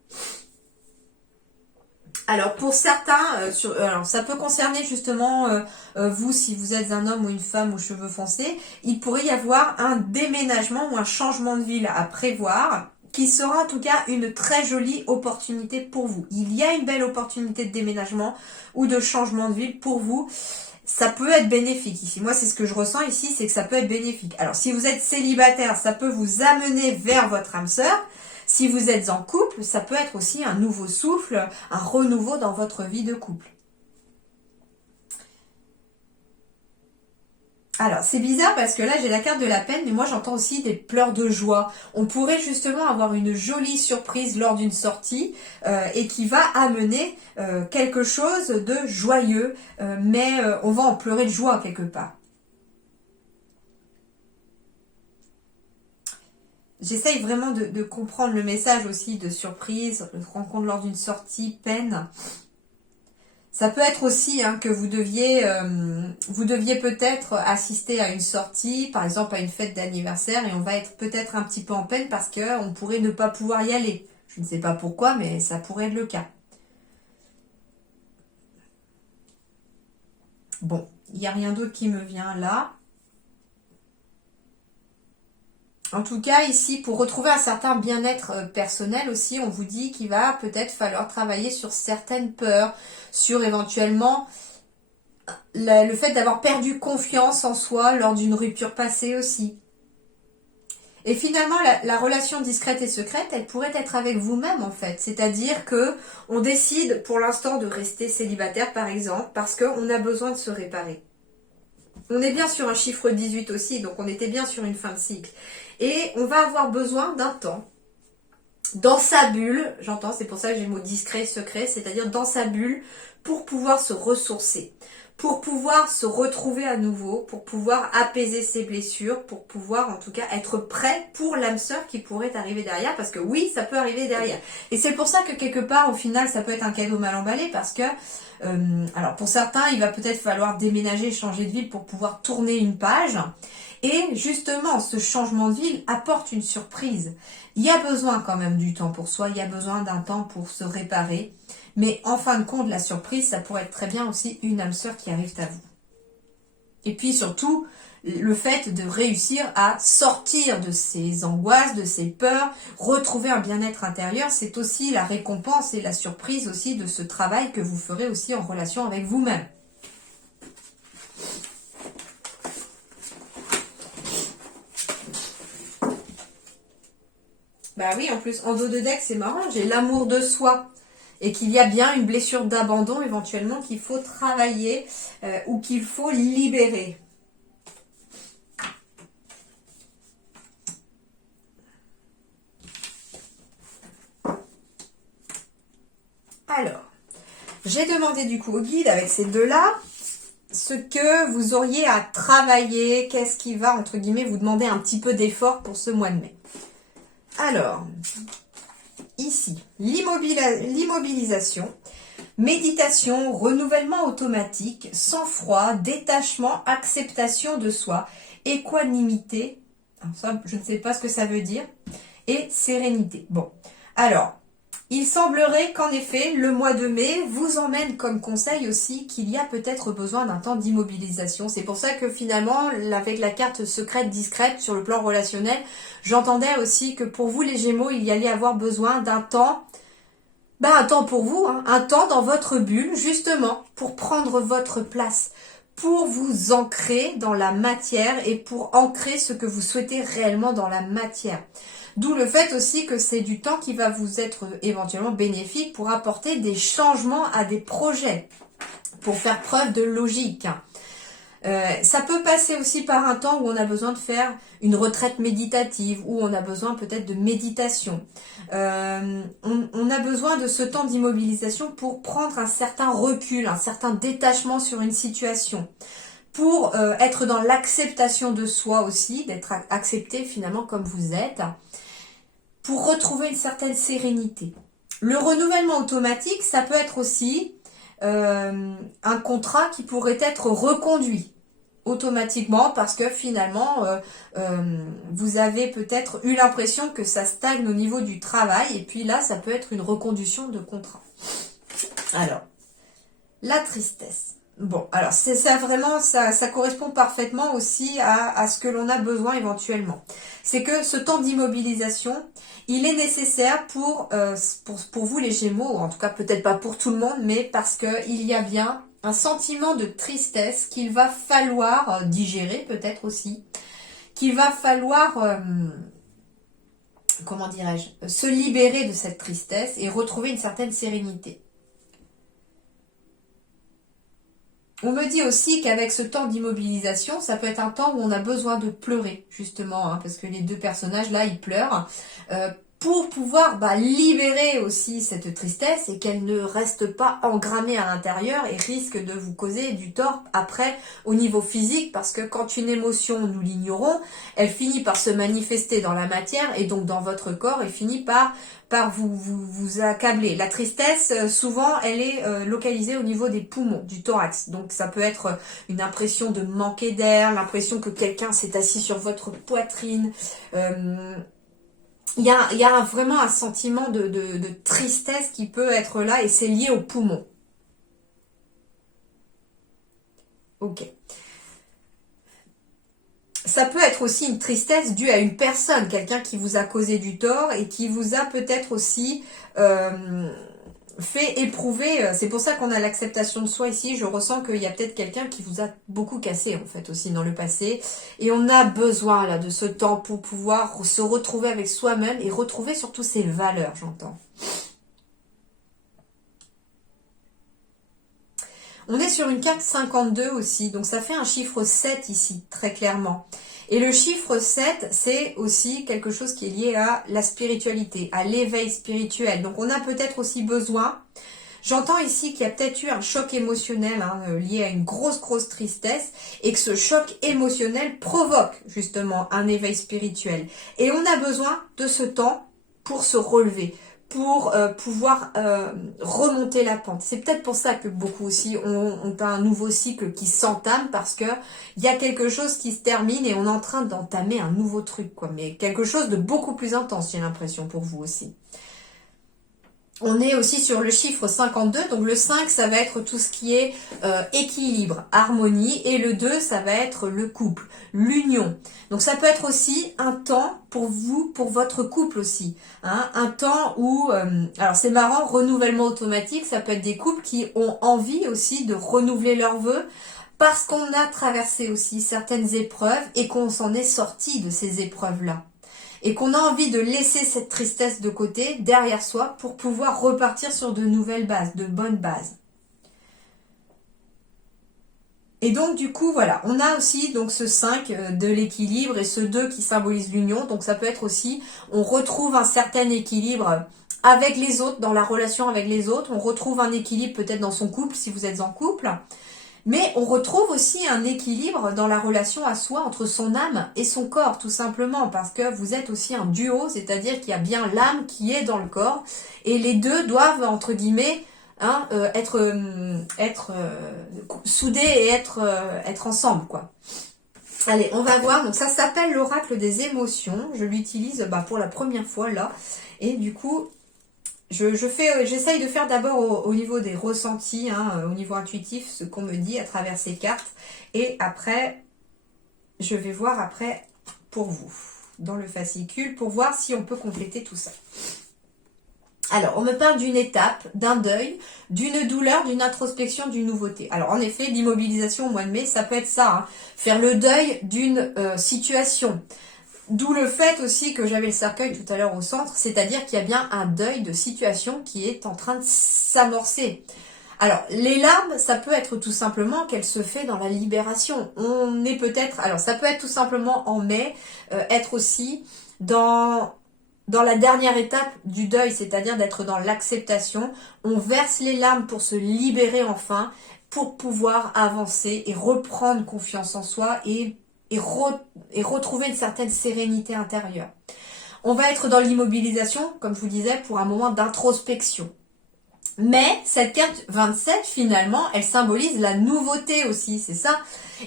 Alors pour certains, alors ça peut concerner justement vous si vous êtes un homme ou une femme aux cheveux foncés, il pourrait y avoir un déménagement ou un changement de ville à prévoir qui sera en tout cas une très jolie opportunité pour vous. Il y a une belle opportunité de déménagement ou de changement de ville pour vous. Ça peut être bénéfique ici. Moi, c'est ce que je ressens ici, c'est que ça peut être bénéfique. Alors, si vous êtes célibataire, ça peut vous amener vers votre âme sœur. Si vous êtes en couple, ça peut être aussi un nouveau souffle, un renouveau dans votre vie de couple. Alors, c'est bizarre parce que là, j'ai la carte de la peine, mais moi, j'entends aussi des pleurs de joie. On pourrait justement avoir une jolie surprise lors d'une sortie et qui va amener quelque chose de joyeux, mais on va en pleurer de joie quelque part. J'essaye vraiment de comprendre le message aussi de surprise, rencontre lors d'une sortie, peine. Ça peut être aussi que vous deviez peut-être assister à une sortie, par exemple à une fête d'anniversaire, et on va être peut-être un petit peu en peine parce qu'on pourrait ne pas pouvoir y aller. Je ne sais pas pourquoi, mais ça pourrait être le cas. Bon, il n'y a rien d'autre qui me vient là. En tout cas, ici, pour retrouver un certain bien-être personnel aussi, on vous dit qu'il va peut-être falloir travailler sur certaines peurs, sur éventuellement le fait d'avoir perdu confiance en soi lors d'une rupture passée aussi. Et finalement, la relation discrète et secrète, elle pourrait être avec vous-même en fait. C'est-à-dire que on décide pour l'instant de rester célibataire par exemple, parce qu'on a besoin de se réparer. On est bien sur un chiffre 18 aussi, donc on était bien sur une fin de cycle. Et on va avoir besoin d'un temps dans sa bulle, j'entends, c'est pour ça que j'ai le mot discret, secret, c'est-à-dire dans sa bulle pour pouvoir se ressourcer, pour pouvoir se retrouver à nouveau, pour pouvoir apaiser ses blessures, pour pouvoir en tout cas être prêt pour l'âme sœur qui pourrait arriver derrière, parce que oui, ça peut arriver derrière. Et c'est pour ça que quelque part, au final, ça peut être un cadeau mal emballé, parce que alors pour certains, il va peut-être falloir déménager, changer de ville pour pouvoir tourner une page. Et justement, ce changement de ville apporte une surprise. Il y a besoin quand même du temps pour soi, il y a besoin d'un temps pour se réparer. Mais en fin de compte, la surprise, ça pourrait être très bien aussi une âme sœur qui arrive à vous. Et puis surtout, le fait de réussir à sortir de ses angoisses, de ses peurs, retrouver un bien-être intérieur, c'est aussi la récompense et la surprise aussi de ce travail que vous ferez aussi en relation avec vous-même. Bah oui, en plus, en dos de deck, c'est marrant, j'ai l'amour de soi. Et qu'il y a bien une blessure d'abandon éventuellement qu'il faut travailler ou qu'il faut libérer. Alors, j'ai demandé du coup au guide avec ces deux-là ce que vous auriez à travailler, qu'est-ce qui va, entre guillemets, vous demander un petit peu d'effort pour ce mois de mai. Alors, ici, l'immobilisation, méditation, renouvellement automatique, sang-froid, détachement, acceptation de soi, équanimité, ça, je ne sais pas ce que ça veut dire, et sérénité. Bon, alors, il semblerait qu'en effet, le mois de mai vous emmène comme conseil aussi qu'il y a peut-être besoin d'un temps d'immobilisation. C'est pour ça que finalement, avec la carte secrète discrète sur le plan relationnel, j'entendais aussi que pour vous les Gémeaux, il y allait avoir besoin d'un temps, un temps pour vous, un temps dans votre bulle, justement, pour prendre votre place, pour vous ancrer dans la matière et pour ancrer ce que vous souhaitez réellement dans la matière. D'où le fait aussi que c'est du temps qui va vous être éventuellement bénéfique pour apporter des changements à des projets, pour faire preuve de logique. Ça peut passer aussi par un temps où on a besoin de faire une retraite méditative, où on a besoin peut-être de méditation. On a besoin de ce temps d'immobilisation pour prendre un certain recul, un certain détachement sur une situation, pour être dans l'acceptation de soi aussi, d'être accepté finalement comme vous êtes. pour retrouver une certaine sérénité. Le renouvellement automatique, ça peut être aussi un contrat qui pourrait être reconduit automatiquement parce que finalement vous avez peut-être eu l'impression que ça stagne au niveau du travail et puis là ça peut être une reconduction de contrat. Alors, la tristesse. Bon, alors c'est ça vraiment, ça correspond parfaitement aussi à ce que l'on a besoin éventuellement. C'est que ce temps d'immobilisation, il est nécessaire pour vous les Gémeaux, ou en tout cas peut-être pas pour tout le monde, mais parce qu'il y a bien un sentiment de tristesse qu'il va falloir digérer peut-être aussi, qu'il va falloir, comment dirais-je, se libérer de cette tristesse et retrouver une certaine sérénité. On me dit aussi qu'avec ce temps d'immobilisation, ça peut être un temps où on a besoin de pleurer, justement, hein, parce que les deux personnages, là, ils pleurent, pour pouvoir libérer aussi cette tristesse et qu'elle ne reste pas engrammée à l'intérieur et risque de vous causer du tort après au niveau physique, parce que quand une émotion, nous l'ignorons, elle finit par se manifester dans la matière et donc dans votre corps et finit par vous accabler. La tristesse, souvent, elle est localisée au niveau des poumons, du thorax. Donc ça peut être une impression de manquer d'air, l'impression que quelqu'un s'est assis sur votre poitrine. Il y a vraiment un sentiment de tristesse qui peut être là et c'est lié aux poumons. Ok. Ça peut être aussi une tristesse due à une personne, quelqu'un qui vous a causé du tort et qui vous a peut-être aussi fait éprouver. C'est pour ça qu'on a l'acceptation de soi ici. Je ressens qu'il y a peut-être quelqu'un qui vous a beaucoup cassé en fait aussi dans le passé. Et on a besoin là de ce temps pour pouvoir se retrouver avec soi-même et retrouver surtout ses valeurs, j'entends. On est sur une carte 52 aussi, donc ça fait un chiffre 7 ici, très clairement. Et le chiffre 7, c'est aussi quelque chose qui est lié à la spiritualité, à l'éveil spirituel. Donc on a peut-être aussi besoin, j'entends ici qu'il y a peut-être eu un choc émotionnel lié à une grosse tristesse et que ce choc émotionnel provoque justement un éveil spirituel. Et on a besoin de ce temps pour se relever, pour pouvoir remonter la pente. C'est peut-être pour ça que beaucoup aussi ont un nouveau cycle qui s'entame parce que il y a quelque chose qui se termine et on est en train d'entamer un nouveau truc, quoi. Mais quelque chose de beaucoup plus intense, j'ai l'impression, pour vous aussi. On est aussi sur le chiffre 52, donc le 5, ça va être tout ce qui est équilibre, harmonie, et le 2, ça va être le couple, l'union. Donc ça peut être aussi un temps pour vous, pour votre couple aussi. Hein, un temps où, alors c'est marrant, renouvellement automatique, ça peut être des couples qui ont envie aussi de renouveler leurs vœux, parce qu'on a traversé aussi certaines épreuves et qu'on s'en est sorti de ces épreuves-là. Et qu'on a envie de laisser cette tristesse de côté, derrière soi, pour pouvoir repartir sur de nouvelles bases, de bonnes bases. Et donc du coup, voilà, on a aussi donc ce 5 de l'équilibre et ce 2 qui symbolise l'union. Donc ça peut être aussi, on retrouve un certain équilibre avec les autres, dans la relation avec les autres. On retrouve un équilibre peut-être dans son couple, si vous êtes en couple. Mais on retrouve aussi un équilibre dans la relation à soi entre son âme et son corps, tout simplement, parce que vous êtes aussi un duo, c'est-à-dire qu'il y a bien l'âme qui est dans le corps, et les deux doivent, entre guillemets, être soudés et être ensemble, quoi. Allez, on va voir, donc ça s'appelle l'oracle des émotions, je l'utilise pour la première fois là, et du coup... J'essaye de faire d'abord au niveau des ressentis, au niveau intuitif, ce qu'on me dit à travers ces cartes. Et après, je vais voir après pour vous, dans le fascicule, pour voir si on peut compléter tout ça. Alors, on me parle d'une étape, d'un deuil, d'une douleur, d'une introspection, d'une nouveauté. Alors, en effet, l'immobilisation au mois de mai, ça peut être ça, faire le deuil d'une situation. D'où le fait aussi que j'avais le cercueil tout à l'heure au centre, c'est-à-dire qu'il y a bien un deuil de situation qui est en train de s'amorcer. Alors, les larmes, ça peut être tout simplement qu'elle se fait dans la libération. On est peut-être, alors ça peut être tout simplement en mai, être aussi dans la dernière étape du deuil, c'est-à-dire d'être dans l'acceptation. On verse les larmes pour se libérer enfin, pour pouvoir avancer et reprendre confiance en soi et retrouver une certaine sérénité intérieure. On va être dans l'immobilisation, comme je vous disais, pour un moment d'introspection. Mais cette carte 27, finalement, elle symbolise la nouveauté aussi, c'est ça.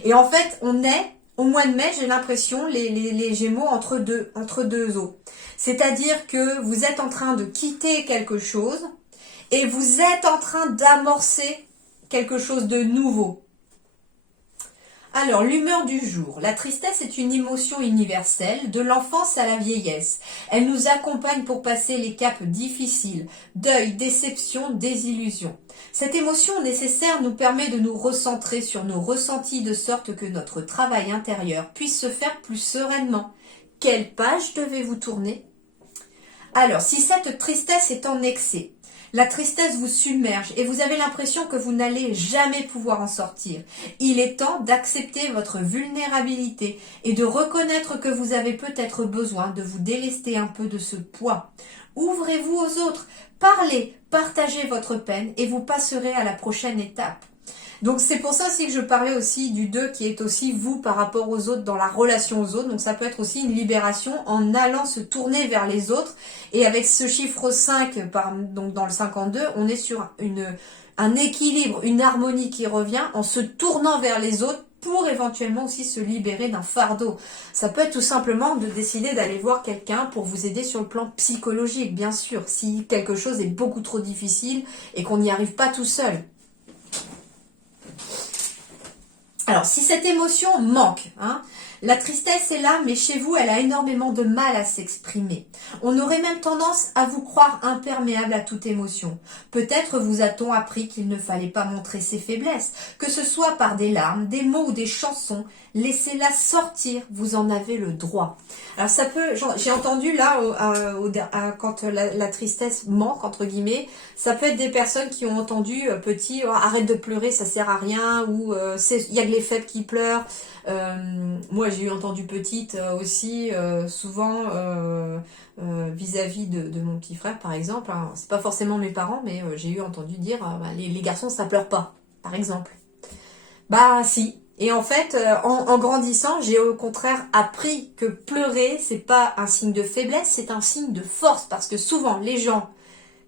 Et en fait, on est, au mois de mai, j'ai l'impression, les Gémeaux entre deux eaux. C'est-à-dire que vous êtes en train de quitter quelque chose et vous êtes en train d'amorcer quelque chose de nouveau. Alors, l'humeur du jour. La tristesse est une émotion universelle, de l'enfance à la vieillesse. Elle nous accompagne pour passer les caps difficiles, deuil, déception, désillusion. Cette émotion nécessaire nous permet de nous recentrer sur nos ressentis de sorte que notre travail intérieur puisse se faire plus sereinement. Quelle page devez-vous tourner? Alors, si cette tristesse est en excès, la tristesse vous submerge et vous avez l'impression que vous n'allez jamais pouvoir en sortir. Il est temps d'accepter votre vulnérabilité et de reconnaître que vous avez peut-être besoin de vous délester un peu de ce poids. Ouvrez-vous aux autres, parlez, partagez votre peine et vous passerez à la prochaine étape. Donc c'est pour ça aussi que je parlais aussi du 2 qui est aussi vous par rapport aux autres, dans la relation aux autres. Donc ça peut être aussi une libération en allant se tourner vers les autres. Et avec ce chiffre 5, donc dans le 52, on est sur un équilibre, une harmonie qui revient en se tournant vers les autres pour éventuellement aussi se libérer d'un fardeau. Ça peut être tout simplement de décider d'aller voir quelqu'un pour vous aider sur le plan psychologique, bien sûr, si quelque chose est beaucoup trop difficile et qu'on n'y arrive pas tout seul. Alors, si cette émotion manque, la tristesse est là, mais chez vous, elle a énormément de mal à s'exprimer. On aurait même tendance à vous croire imperméable à toute émotion. Peut-être vous a-t-on appris qu'il ne fallait pas montrer ses faiblesses, que ce soit par des larmes, des mots ou des chansons. Laissez-la sortir, vous en avez le droit. Alors ça peut, j'ai entendu là, quand la tristesse manque, entre guillemets, ça peut être des personnes qui ont entendu petit, arrête de pleurer, ça sert à rien, ou il y a que les faibles qui pleurent. Moi j'ai entendu petite aussi souvent vis-à-vis de mon petit frère par exemple, c'est pas forcément mes parents mais j'ai entendu dire les garçons ça pleure pas par exemple. Bah si. Et en fait, en grandissant, j'ai au contraire appris que pleurer, c'est pas un signe de faiblesse, c'est un signe de force. Parce que souvent, les gens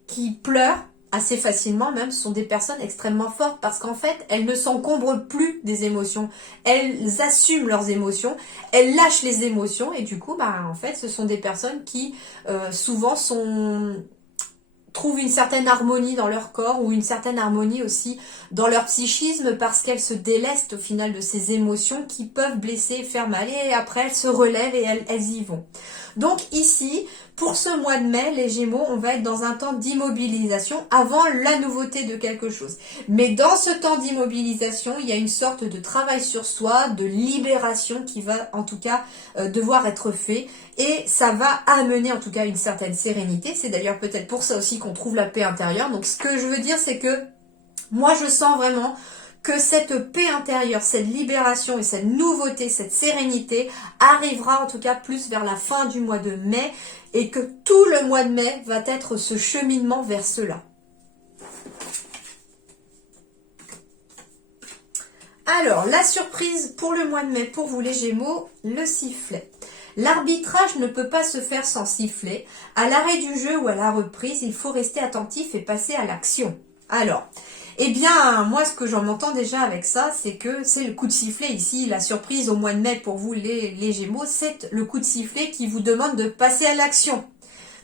qui pleurent assez facilement même sont des personnes extrêmement fortes. Parce qu'en fait, elles ne s'encombrent plus des émotions. Elles assument leurs émotions, elles lâchent les émotions. Et du coup, en fait, ce sont des personnes qui souvent trouvent une certaine harmonie dans leur corps ou une certaine harmonie aussi dans leur psychisme parce qu'elles se délestent au final de ces émotions qui peuvent blesser et faire mal et après elles se relèvent et elles y vont. Donc ici, pour ce mois de mai, les Gémeaux, on va être dans un temps d'immobilisation avant la nouveauté de quelque chose. Mais dans ce temps d'immobilisation, il y a une sorte de travail sur soi, de libération qui va en tout cas devoir être fait et ça va amener en tout cas une certaine sérénité. C'est d'ailleurs peut-être pour ça aussi qu'on trouve la paix intérieure. Donc ce que je veux dire, c'est que moi je sens vraiment que cette paix intérieure, cette libération et cette nouveauté, cette sérénité arrivera en tout cas plus vers la fin du mois de mai et que tout le mois de mai va être ce cheminement vers cela. Alors, la surprise pour le mois de mai, pour vous les Gémeaux, le sifflet. L'arbitrage ne peut pas se faire sans sifflet. À l'arrêt du jeu ou à la reprise, il faut rester attentif et passer à l'action. Alors, eh bien, moi, ce que j'en entends déjà avec ça, c'est que c'est le coup de sifflet ici. La surprise au mois de mai pour vous, les Gémeaux, c'est le coup de sifflet qui vous demande de passer à l'action.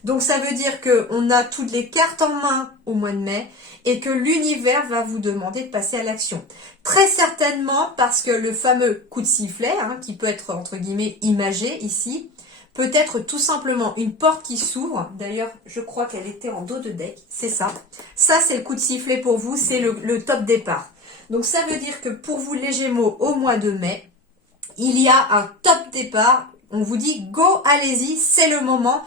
Donc, ça veut dire qu'on a toutes les cartes en main au mois de mai et que l'univers va vous demander de passer à l'action. Très certainement parce que le fameux coup de sifflet, qui peut être, entre guillemets, imagé ici, peut être tout simplement une porte qui s'ouvre. D'ailleurs, je crois qu'elle était en dos de deck. C'est ça. Ça, c'est le coup de sifflet pour vous. C'est le top départ. Donc, ça veut dire que pour vous, les Gémeaux, au mois de mai, il y a un top départ. On vous dit, go, allez-y, c'est le moment.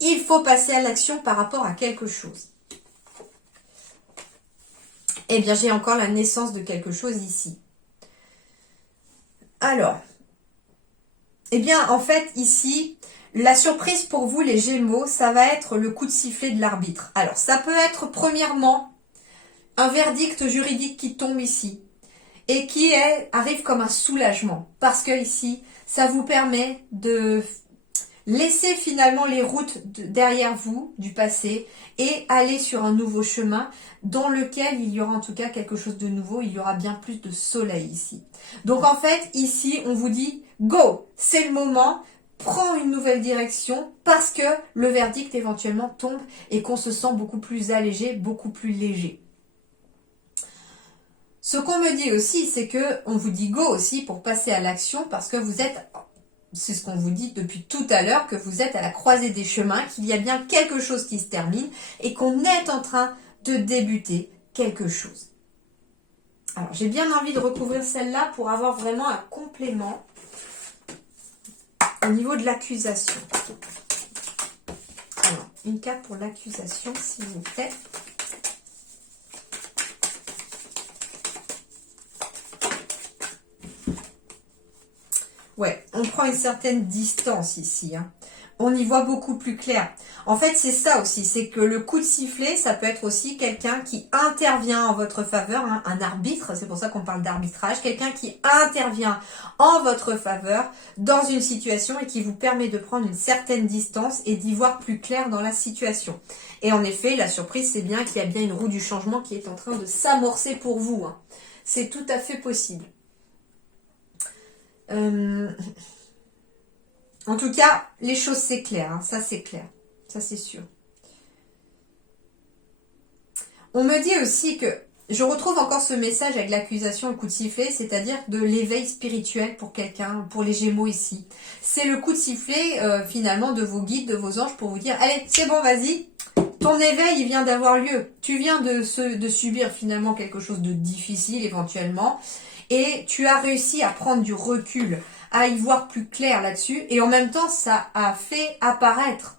Il faut passer à l'action par rapport à quelque chose. Eh bien, j'ai encore la naissance de quelque chose ici. Alors, eh bien, en fait, ici, la surprise pour vous, les Gémeaux, ça va être le coup de sifflet de l'arbitre. Alors, ça peut être, premièrement, un verdict juridique qui tombe ici et qui arrive comme un soulagement. Parce que ici, ça vous permet de Laissez finalement les routes derrière vous, du passé, et allez sur un nouveau chemin dans lequel il y aura en tout cas quelque chose de nouveau, il y aura bien plus de soleil ici. Donc en fait, ici, on vous dit, go, c'est le moment, prends une nouvelle direction, parce que le verdict éventuellement tombe et qu'on se sent beaucoup plus allégé, beaucoup plus léger. Ce qu'on me dit aussi, c'est que on vous dit go aussi pour passer à l'action, parce que vous êtes... C'est ce qu'on vous dit depuis tout à l'heure, que vous êtes à la croisée des chemins, qu'il y a bien quelque chose qui se termine et qu'on est en train de débuter quelque chose. Alors, j'ai bien envie de recouvrir celle-là pour avoir vraiment un complément au niveau de l'accusation. Alors, une carte pour l'accusation, s'il vous plaît. Ouais, on prend une certaine distance ici. Hein. On y voit beaucoup plus clair. En fait, c'est ça aussi, c'est que le coup de sifflet, ça peut être aussi quelqu'un qui intervient en votre faveur, hein, un arbitre, c'est pour ça qu'on parle d'arbitrage, quelqu'un qui intervient en votre faveur dans une situation et qui vous permet de prendre une certaine distance et d'y voir plus clair dans la situation. Et en effet, la surprise, c'est bien qu'il y a bien une roue du changement qui est en train de s'amorcer pour vous. Hein. C'est tout à fait possible. En tout cas, les choses c'est clair, hein, ça c'est clair, ça c'est sûr. On me dit aussi que, je retrouve encore ce message avec l'accusation, le coup de sifflet, c'est-à-dire de l'éveil spirituel pour quelqu'un, pour les Gémeaux ici. C'est le coup de sifflet finalement de vos guides, de vos anges pour vous dire, allez c'est bon vas-y, ton éveil il vient d'avoir lieu, tu viens de subir finalement quelque chose de difficile éventuellement. Et tu as réussi à prendre du recul, à y voir plus clair là-dessus. Et en même temps, ça a fait apparaître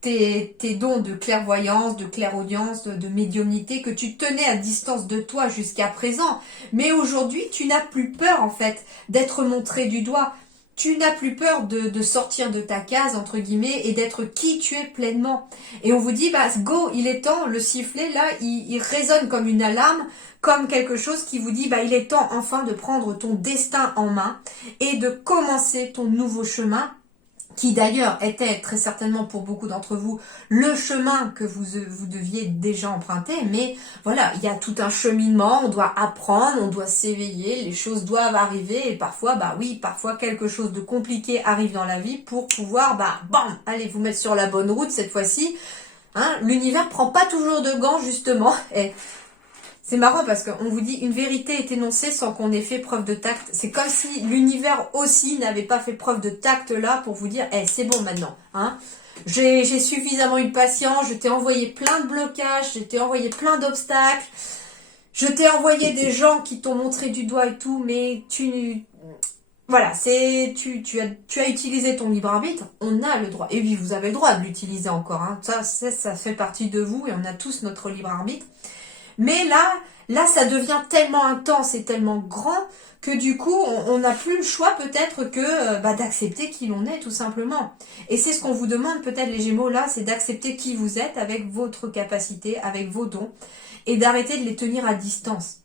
tes dons de clairvoyance, de clairaudience, de médiumnité que tu tenais à distance de toi jusqu'à présent. Mais aujourd'hui, tu n'as plus peur en fait d'être montré du doigt. Tu n'as plus peur de sortir de ta case, entre guillemets, et d'être qui tu es pleinement. Et on vous dit, bah go, il est temps, le sifflet là, il résonne comme une alarme, comme quelque chose qui vous dit, bah il est temps enfin de prendre ton destin en main et de commencer ton nouveau chemin, qui d'ailleurs était très certainement pour beaucoup d'entre vous le chemin que vous deviez déjà emprunter, mais voilà, il y a tout un cheminement, on doit apprendre, on doit s'éveiller, les choses doivent arriver, et parfois, bah oui, parfois quelque chose de compliqué arrive dans la vie pour pouvoir, bah bam, allez vous mettre sur la bonne route cette fois-ci. Hein, l'univers prend pas toujours de gants justement, et c'est marrant parce qu'on vous dit une vérité est énoncée sans qu'on ait fait preuve de tact. C'est comme si l'univers aussi n'avait pas fait preuve de tact là pour vous dire c'est bon maintenant. Hein. J'ai suffisamment eu de patience, je t'ai envoyé plein de blocages, je t'ai envoyé plein d'obstacles, je t'ai envoyé des gens qui t'ont montré du doigt et tout, mais voilà, tu as utilisé ton libre arbitre, on a le droit. Et oui, vous avez le droit de l'utiliser encore. Hein. Ça fait partie de vous et on a tous notre libre arbitre. Mais là, ça devient tellement intense et tellement grand que du coup, on n'a plus le choix peut-être que d'accepter qui l'on est tout simplement. Et c'est ce qu'on vous demande peut-être les Gémeaux là, c'est d'accepter qui vous êtes avec votre capacité, avec vos dons et d'arrêter de les tenir à distance.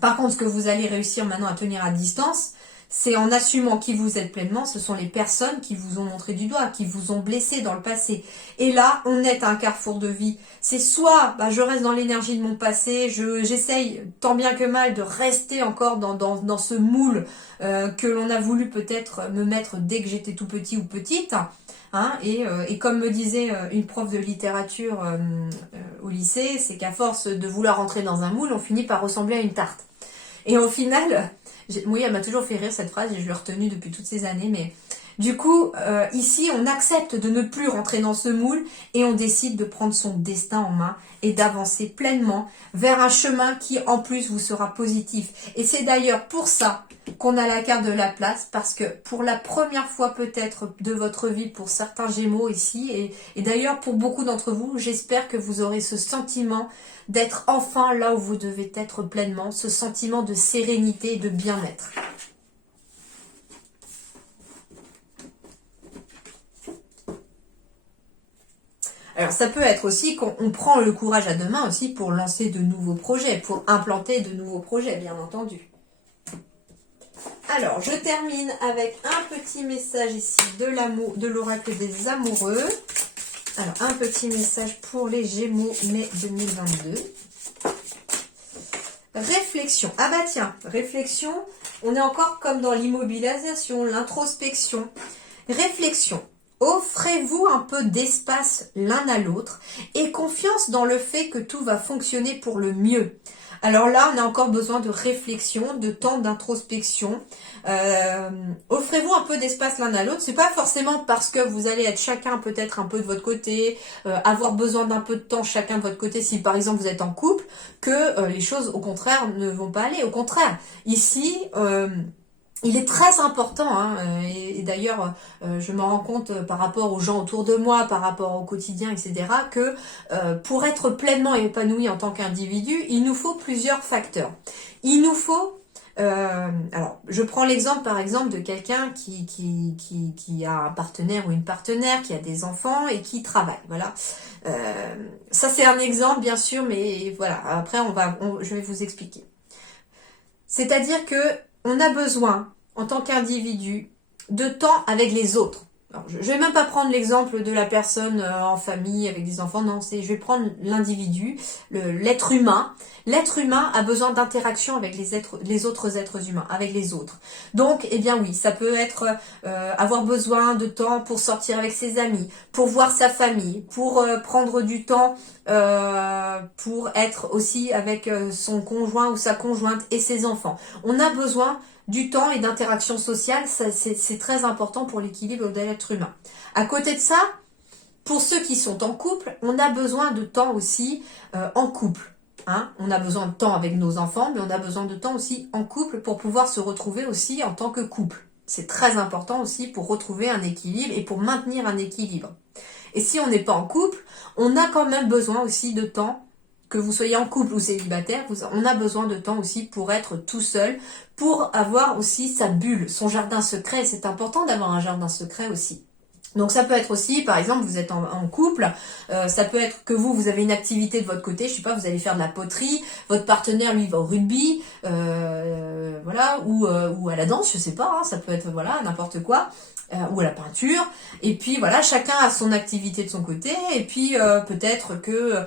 Par contre, ce que vous allez réussir maintenant à tenir à distance, c'est en assumant qui vous êtes pleinement, ce sont les personnes qui vous ont montré du doigt, qui vous ont blessé dans le passé. Et là, on est à un carrefour de vie. C'est soit je reste dans l'énergie de mon passé, j'essaye tant bien que mal de rester encore dans ce moule que l'on a voulu peut-être me mettre dès que j'étais tout petit ou petite. Hein, et comme me disait une prof de littérature au lycée, c'est qu'à force de vouloir rentrer dans un moule, on finit par ressembler à une tarte. Et au final... Oui, elle m'a toujours fait rire cette phrase et je l'ai retenue depuis toutes ces années. Mais du coup, ici, on accepte de ne plus rentrer dans ce moule et on décide de prendre son destin en main et d'avancer pleinement vers un chemin qui, en plus, vous sera positif. Et c'est d'ailleurs pour ça qu'on a la carte de la place, parce que pour la première fois peut-être de votre vie, pour certains Gémeaux ici, et d'ailleurs pour beaucoup d'entre vous, j'espère que vous aurez ce sentiment d'être enfin là où vous devez être pleinement, ce sentiment de sérénité et de bien-être. Alors ça peut être aussi qu'on prend le courage à deux mains aussi pour lancer de nouveaux projets, pour implanter de nouveaux projets, bien entendu. Alors, je termine avec un petit message ici de l'amour, de l'oracle des amoureux. Alors, un petit message pour les Gémeaux, mai 2022. Réflexion. Ah bah tiens, réflexion, on est encore comme dans l'immobilisation, l'introspection. Réflexion. Offrez-vous un peu d'espace l'un à l'autre et confiance dans le fait que tout va fonctionner pour le mieux. Alors là, on a encore besoin de réflexion, de temps d'introspection. Offrez-vous un peu d'espace l'un à l'autre. C'est pas forcément parce que vous allez être chacun peut-être un peu de votre côté, avoir besoin d'un peu de temps chacun de votre côté. Si par exemple vous êtes en couple, que les choses au contraire ne vont pas aller. Au contraire, ici. Il est très important, hein, et d'ailleurs je me rends compte par rapport aux gens autour de moi, par rapport au quotidien, etc., que pour être pleinement épanoui en tant qu'individu, il nous faut plusieurs facteurs. Il nous faut, alors je prends l'exemple par exemple de quelqu'un qui a un partenaire ou une partenaire, qui a des enfants et qui travaille, voilà. Ça c'est un exemple bien sûr, mais voilà, après je vais vous expliquer. C'est-à-dire que on a besoin, en tant qu'individu, de temps avec les autres. Alors, je ne vais même pas prendre l'exemple de la personne en famille avec des enfants, non, je vais prendre l'individu, l'être humain. L'être humain a besoin d'interaction avec les autres êtres humains, avec les autres. Donc, eh bien oui, ça peut être avoir besoin de temps pour sortir avec ses amis, pour voir sa famille, pour prendre du temps pour être aussi avec son conjoint ou sa conjointe et ses enfants. On a besoin du temps et d'interaction sociale, c'est très important pour l'équilibre de l'être humain. À côté de ça, pour ceux qui sont en couple, on a besoin de temps aussi en couple. Hein, on a besoin de temps avec nos enfants, mais on a besoin de temps aussi en couple pour pouvoir se retrouver aussi en tant que couple. C'est très important aussi pour retrouver un équilibre et pour maintenir un équilibre. Et si on n'est pas en couple, on a quand même besoin aussi de temps, que vous soyez en couple ou célibataire, on a besoin de temps aussi pour être tout seul, pour avoir aussi sa bulle, son jardin secret. C'est important d'avoir un jardin secret aussi. Donc ça peut être aussi, par exemple, vous êtes en couple, ça peut être que vous avez une activité de votre côté, je sais pas, vous allez faire de la poterie, votre partenaire lui va au rugby, voilà, ou à la danse, je sais pas, hein, ça peut être voilà n'importe quoi. Ou à la peinture, et puis voilà, chacun a son activité de son côté, et puis peut-être que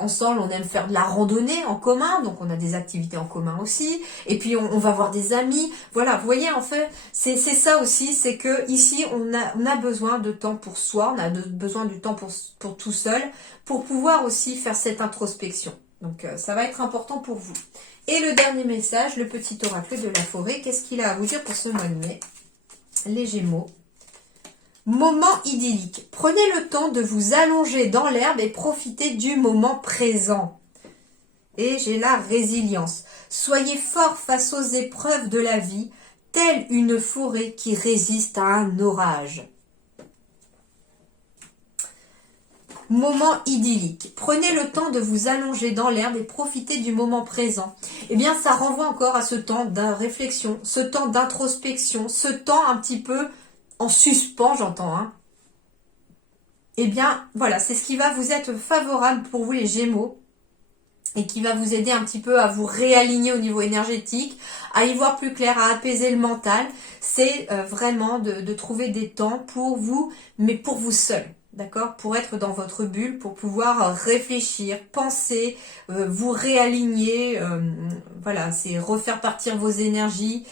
ensemble on aime faire de la randonnée en commun, donc on a des activités en commun aussi, et puis on va voir des amis, voilà, vous voyez, en fait, c'est ça aussi, c'est que ici on a besoin de temps pour soi, on a besoin du temps pour tout seul, pour pouvoir aussi faire cette introspection. Donc ça va être important pour vous. Et le dernier message, le petit oracle de la forêt, qu'est-ce qu'il a à vous dire pour ce mois de mai ? Les Gémeaux. Moment idyllique. Prenez le temps de vous allonger dans l'herbe et profitez du moment présent. Et j'ai la résilience. Soyez fort face aux épreuves de la vie, telle une forêt qui résiste à un orage. Moment idyllique. Prenez le temps de vous allonger dans l'herbe et profitez du moment présent. Eh bien, ça renvoie encore à ce temps de réflexion, ce temps d'introspection, ce temps un petit peu en suspens, j'entends. Hein. Eh bien, voilà, c'est ce qui va vous être favorable pour vous les Gémeaux et qui va vous aider un petit peu à vous réaligner au niveau énergétique, à y voir plus clair, à apaiser le mental. C'est vraiment de trouver des temps pour vous, mais pour vous seul. D'accord, pour être dans votre bulle, pour pouvoir réfléchir, penser, vous réaligner, voilà, c'est refaire partir vos énergies.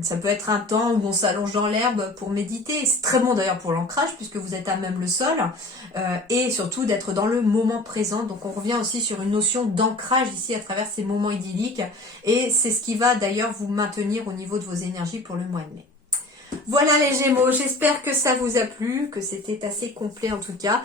Ça peut être un temps où on s'allonge dans l'herbe pour méditer. C'est très bon d'ailleurs pour l'ancrage puisque vous êtes à même le sol et surtout d'être dans le moment présent. Donc on revient aussi sur une notion d'ancrage ici à travers ces moments idylliques et c'est ce qui va d'ailleurs vous maintenir au niveau de vos énergies pour le mois de mai. Voilà les Gémeaux, j'espère que ça vous a plu, que c'était assez complet en tout cas.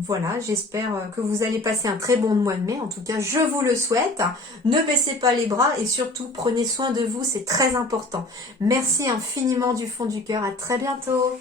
Voilà, j'espère que vous allez passer un très bon mois de mai. En tout cas, je vous le souhaite. Ne baissez pas les bras et surtout, prenez soin de vous, c'est très important. Merci infiniment du fond du cœur. À très bientôt.